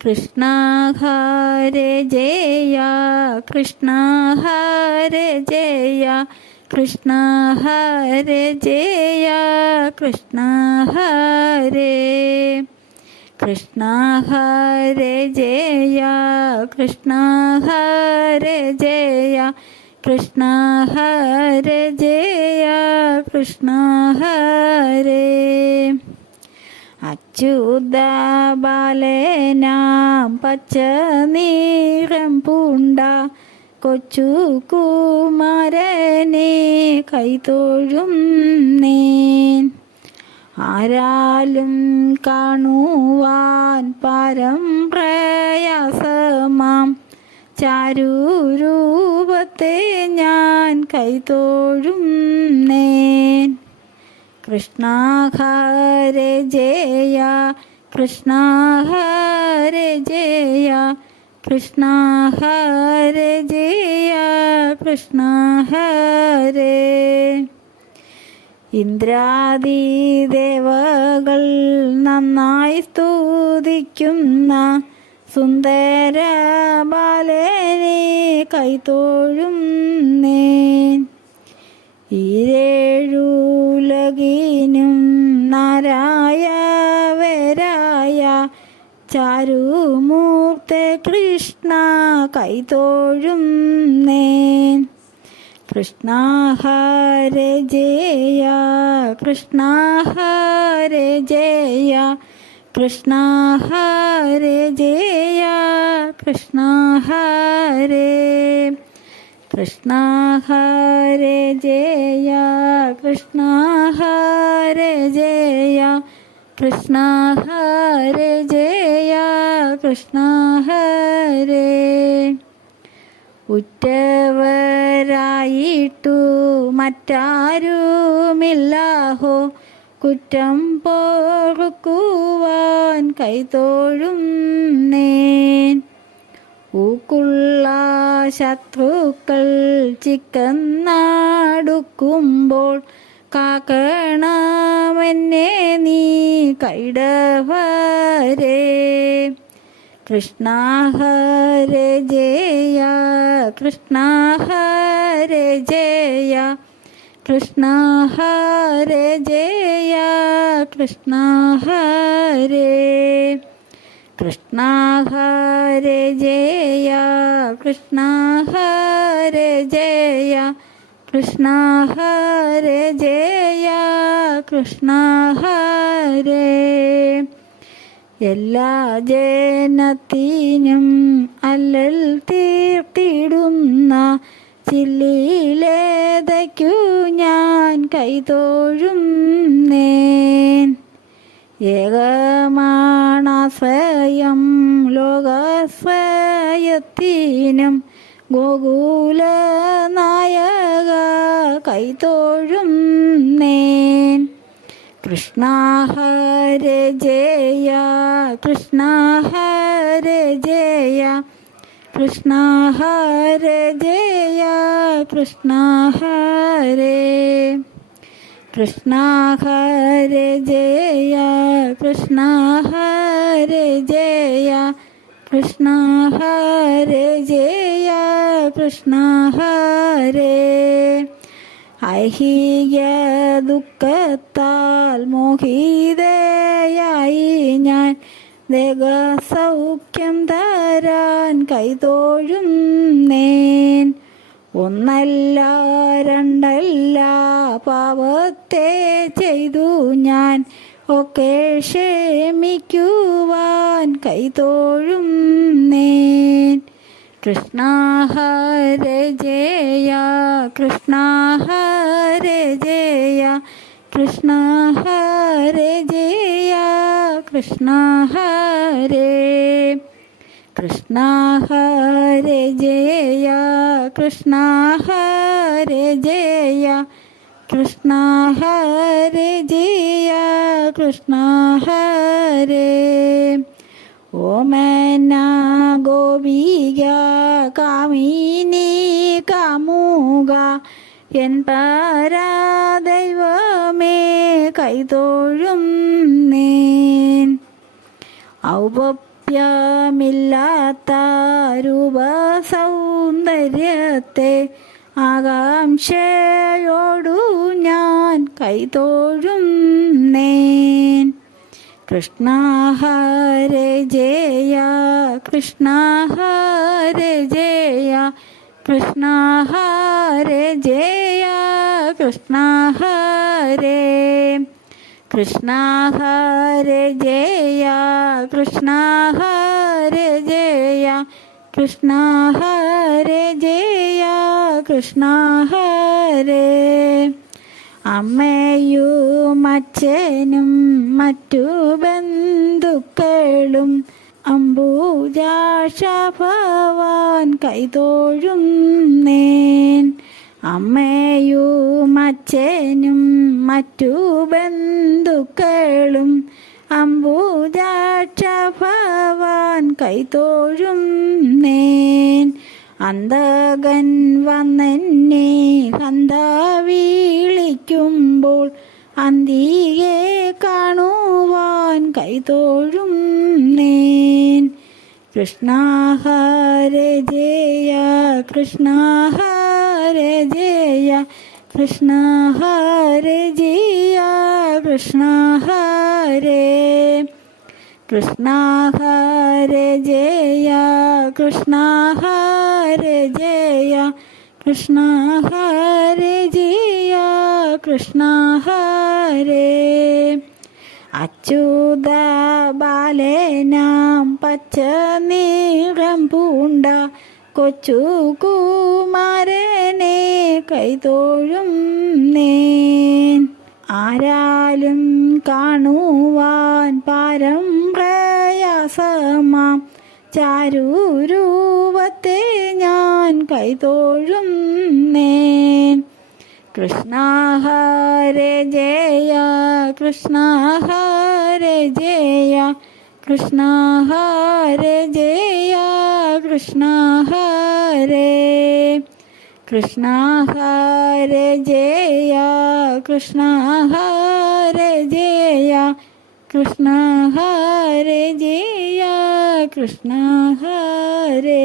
കൃഷ്ണ ഹരേ ജയ കൃഷ്ണ ഹരേ ജയ കൃഷ്ണ ഹരേ ജയ കൃഷ്ണ ഹരേ കൃഷ്ണ ഹരേ ജയ കൃഷ്ണ ഹരേ ജയ കൃഷ്ണ ഹരേ ജയ കൃഷ്ണ ഹരേ അച്യുത ബാലനാം പച്ച നിറം പൂണ്ട കൊച്ചു കുമാരനെ കൈതൊഴും നേൻ ആരാലും കാണുവാൻ പരം പ്രയാസമാം ചാരുരൂപത്തെ ഞാൻ കൈതൊഴും നേൻ കൃഷ്ണ ഹരേ ജയ കൃഷ്ണ ഹരേ ജയ കൃഷ്ണ ഹരേ ജയ കൃഷ്ണ ഹരേ ഇന്ദ്രാദി ദേവകൾ നന്നായി സ്തുതിക്കുന്ന സുന്ദര ബാലനെ കൈതൊഴും നേൻ ഈരേഴുലകിനും നാരായവരായ ചാരുമൂർത്തെ കൃഷ്ണ കൈതൊഴും നേൻ കൃഷ്ണ ഹരേ ജയ കൃഷ്ണ ഹരേ ജയ കൃഷ്ണ ഹരേ ജയ കൃഷ്ണ ഹരേ കൃഷ്ണ ഹരേ ജയ കൃഷ്ണ ഹരേ ജയ കൃഷ്ണ ഹരേ ജയ കൃഷ്ണ ഹരേ ഉറ്റവരായിട്ടു മറ്റാരുമില്ലാഹോ കുറ്റം പൊറുക്കുവാൻ കൈതൊഴും നേൻ ൂക്കുള്ള ശത്രുക്കൾ ചിക്കന്നാടുക്കുമ്പോൾ കാക്കണമെന്നെ നീ കൈടവരേ കൃഷ്ണ ഹരേ ജയ കൃഷ്ണ ഹരേ ജയ കൃഷ്ണ ഹരേ ജയ കൃഷ്ണ ഹരേ കൃഷ്ണ ഹരേ ജയ കൃഷ്ണ ഹരേ ജയ കൃഷ്ണ ഹരേ ജയ കൃഷ്ണ ഹരേ എല്ലാ ജനത്തിനും അല്ലൽ തീർത്തിടുന്ന ചില്ലിലേതയ്ക്കു ഞാൻ കൈതൊഴും നേൻ ഏകമാണാശ്രയം ലോകശ്രയത്തിനും ഗോകുല നായക കൈതൊഴും നേൻ കൃഷ്ണ ഹരേ ജയ കൃഷ്ണ ഹരേ ജയ കൃഷ്ണ ഹരേ ജയ കൃഷ്ണ ഹരേ കൃഷ്ണ ഹരേ ജയ കൃഷ്ണ ഹരേ ജയ കൃഷ്ണ ഹരേ ജയ കൃഷ്ണ ഹരേ ഐഹിക ദുഃഖത്താൽ മോഹിതയായി ഞാൻ ദേഹസൗഖ്യം തരാൻ കൈതൊഴും നേൻ ഒന്നല്ല രണ്ടല്ല പാപത്തെ ചെയ്തു ഞാൻ ഒക്കെ ക്ഷമിക്കുവാൻ കൈതൊഴും നേൻ കൃഷ്ണ ഹരേ ജയ കൃഷ്ണ ഹരേ ജയ കൃഷ്ണ ഹരേ ജയ കൃഷ്ണ ഹരേ കൃഷ്ണ ഹരേ ജയ കൃഷ്ണ ഹരേ ജയ കൃഷ്ണ ഹരേ ജയ കൃഷ്ണ ഹരേ ഓമന ഗോപിക കാമിനി കാമുക എൻ പരാദൈവമേ കൈതൊഴും നേൻ ഔപ അന്ത്യമില്ലാത്ത രൂപസൗന്ദര്യത്തെ ആകാംക്ഷയോടു ഞാൻ കൈതൊഴുന്നേൻ. കൃഷ്ണ ഹരേ ജയ കൃഷ്ണ ഹരേ ജയ കൃഷ്ണ ഹരേ ജയ കൃഷ്ണ ഹരേ കൃഷ്ണ ഹരേ ജയ കൃഷ്ണ ഹരേ ജയ കൃഷ്ണ ഹരേ ജയ കൃഷ്ണ ഹരേ. അമ്മയും അച്ഛനും മറ്റു ബന്ധുക്കളും അംബുജാക്ഷ ഭവാൻ കൈതൊഴുന്നേൻ. അമ്മയും അച്ഛനും മറ്റു ബന്ധുക്കളും അംബുജാക്ഷ ഭവാൻ കൈതൊഴുന്നേൻ. അന്തകൻ വന്നെന്നെ ഹന്ത വിളിക്കുമ്പോൾ അന്തിയെ കാണുവാൻ കൈതൊഴുന്നേൻ. കൃഷ്ണ ഹരേ ജയ കൃഷ്ണ ഹരേ ജയ കൃഷ്ണ ഹരേ ജയ കൃഷ്ണ ഹരേ കൃഷ്ണ ഹരേ ജയ കൃഷ്ണ ഹരേ ജയ കൃഷ്ണ ഹരേ ജയ കൃഷ്ണ ഹരേ. അച്യുത ബാലനാം പച്ച നിറം പൂണ്ട കൊച്ചു കുമാരനെ കൈതൊഴുന്നേൻ. ആരാലും കാണുവാൻ പാരം പ്രയാസമാം ചാരുരൂപത്തെ ഞാൻ കൈതൊഴുന്നേൻ. കൃഷ്ണ ഹരേ ജയ കൃഷ്ണ ഹരേ ജയ കൃഷ്ണ ഹരേ ജയ കൃഷ്ണ ഹരേ കൃഷ്ണ ഹരേ ജയ കൃഷ്ണ ഹരേ ജയ കൃഷ്ണ ഹരേ ജയ കൃഷ്ണ ഹരേ.